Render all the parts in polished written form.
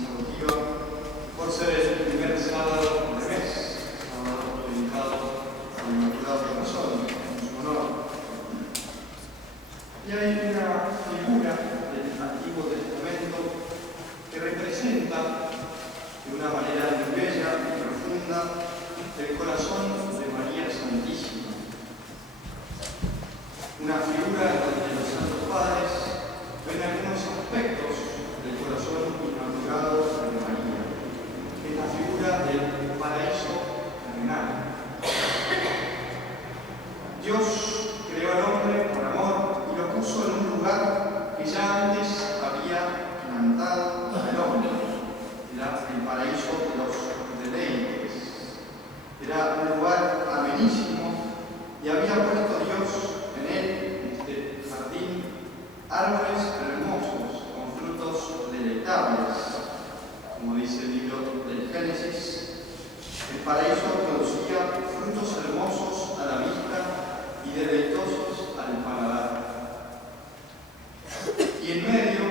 consecutiva por ser el primer sábado del mes, sábado dedicado al Inmaculado Corazón, en su honor. Y hay una figura del Antiguo Testamento que representa de una manera muy bella y profunda el corazón de María Santísima. Una figura donde los santos padres ven algunos aspectos del corazón inmaculado de María. Es la figura del paraíso terrenal. Dios creó al hombre por amor y lo puso en un lugar que ya antes había plantado al hombre. Era el paraíso de los deleites. Era un lugar amenísimo y había puesto Dios en él, en este jardín, árboles hermosos con frutos deleitables. Como dice el libro del Génesis, el paraíso producía frutos hermosos a la vista y deleitosos al paladar. Y en medio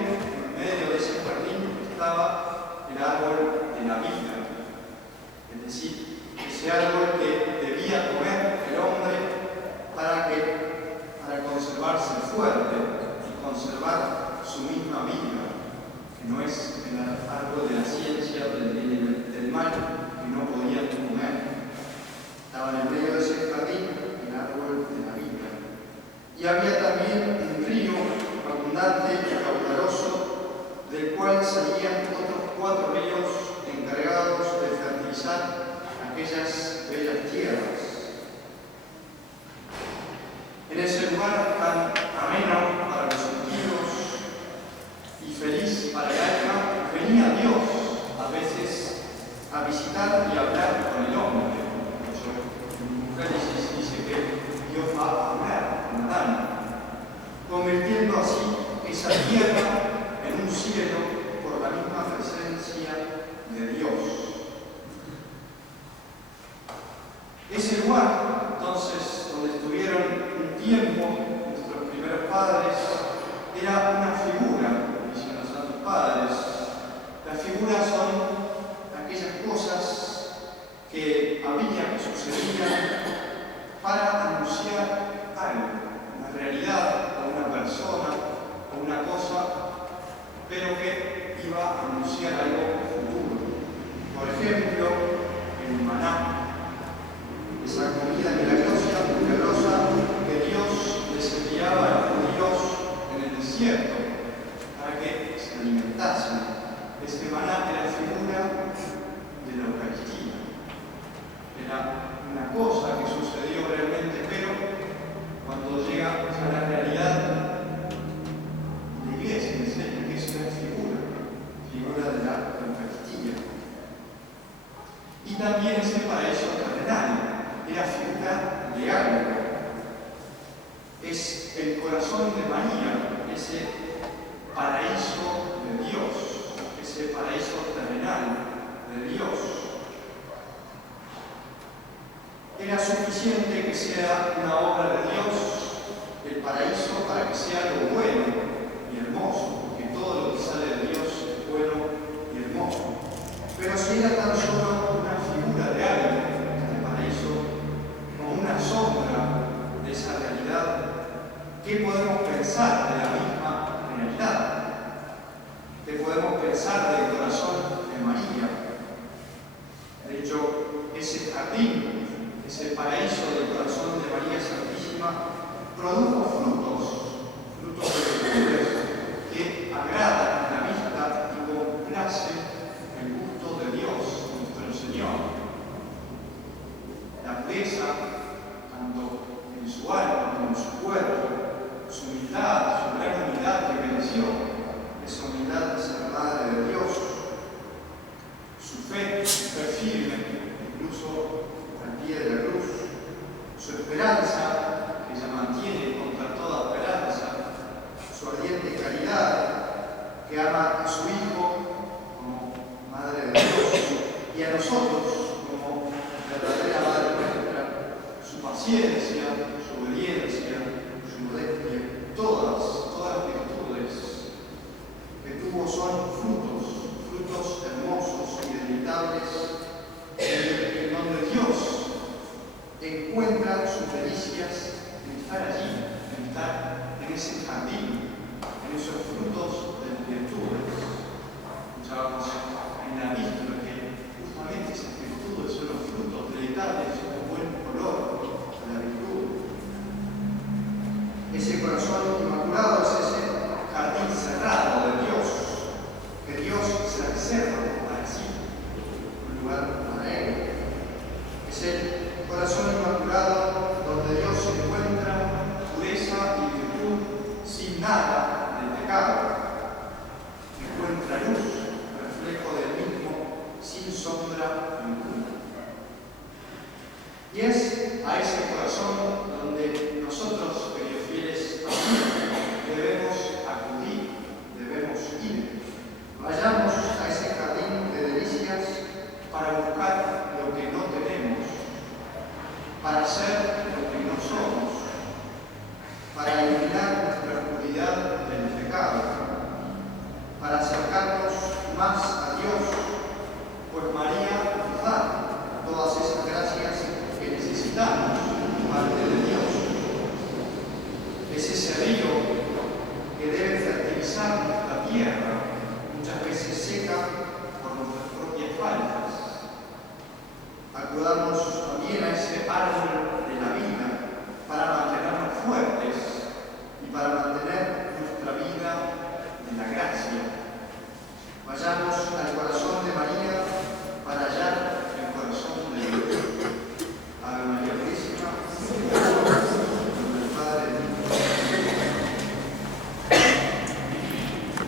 de ese jardín estaba el árbol de la vida, es decir, ese árbol que debía comer el hombre para conservarse fuerte y conservar su misma vida, que no es el árbol de la ciencia, del bien y del mal, que no podían comer. Estaba en el medio de ese jardín el árbol de la vida. Y había también un río abundante y caudaloso, del cual salían otros 4 ríos encargados de fertilizar aquellas bellas tierras. En ese lugar tan ameno para los sentidos y feliz para el alma, venía Dios a veces a visitar y hablar con el hombre. Por eso en Génesis dice que Dios va a hablar con Adán, convirtiendo así esa tierra en un cielo por la misma presencia de Dios. Ese lugar, entonces, donde estuvieron un tiempo nuestros primeros padres, era una figura, dicen los santos padres. Las figuras son aquellas cosas que había, que sucedían para anunciar algo, una realidad, o una persona, o una cosa, pero que iba a anunciar algo futuro. Por ejemplo, el maná, esa comida milagrosa que Dios les enviaba a los judíos en el desierto para que se alimentasen. Ese maná era figura de la Eucaristía. Era una cosa que sucedió realmente, pero cuando llega a la realidad, la Iglesia enseña que es una figura de la Eucaristía. Y también ese paraíso terrenal era figura de algo. Es el corazón de María, ese paraíso de Dios, ese paraíso terrenal de Dios. Era suficiente que sea una obra de Dios, el paraíso, para que sea lo bueno y hermoso, porque todo lo que sale de Dios es bueno y hermoso. Pero si era tan solo una figura de algo, este paraíso, como una sombra de esa realidad, ¿qué podemos pensar de la misma realidad? ¿Qué podemos pensar del corazón de María? De hecho, ese jardín, ese paraíso del corazón de María Santísima, produjo frutos de virtudes que agradan la vista y complacen el gusto de Dios, nuestro Señor. La pureza, tanto en su alma como en su cuerpo, su humildad, su gran humildad que mereció, esa humildad de ser madre de Dios, su fe firme, incluso al pie de la cruz, su esperanza, que ella mantiene contra toda esperanza, su ardiente caridad, que ama a su Hijo como Madre de Dios y a nosotros como verdadera Madre nuestra, su paciencia, su obediencia, su modestia, todas las virtudes que tuvo son frutos encontramos en la epístola, que justamente esas virtudes son los frutos deleitables, son un buen color de la virtud. Ese corazón inmaculado es ese jardín cerrado de Dios, que Dios se reserva para sí, un lugar para Él. Es el corazón inmaculado donde Dios encuentra pureza y virtud sin nada del pecado. Encuentra luz, reflejo del mismo, sin sombra ninguna. Y es a ese corazón